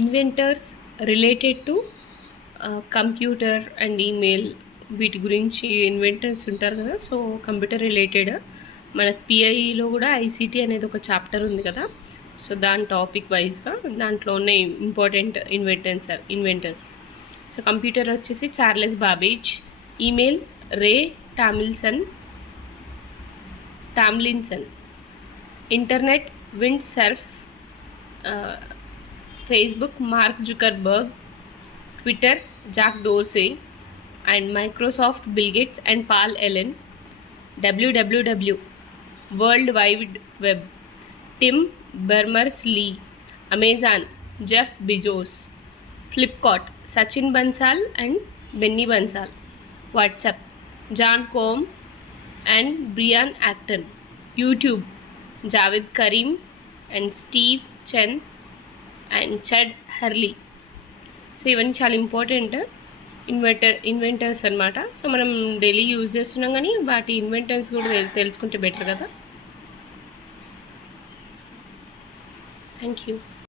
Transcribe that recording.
Inventors related to computer and email వీటి గురించి inventors ఉంటారు కదా. సో కంప్యూటర్ రిలేటెడ్ మనకు పిఐఈలో కూడా ఐసీటీ అనేది ఒక చాప్టర్ ఉంది కదా. సో దాని టాపిక్ వైజ్గా దాంట్లో ఉన్న ఇంపార్టెంట్ ఇన్వెంటర్స్. సో కంప్యూటర్ వచ్చేసి Charles Babbage, email Ray Tomlinson, internet Vint Cerf, Facebook Mark Zuckerberg, Twitter Jack Dorsey, and Microsoft Bill Gates and Paul Allen, WWW World Wide Web Tim Berners-Lee, Amazon Jeff Bezos, Flipkart Sachin Bansal and Binny Bansal, WhatsApp Jan Koum and Brian Acton, YouTube Jawed Karim and Steve Chen and Chad Hurley. So ఇవన్నీ చాలా important inventors అనమాట. So మనం daily use చేస్తున్నాం కానీ వాటి inventors కూడా తెలుసుకుంటే better కదా. Thank you.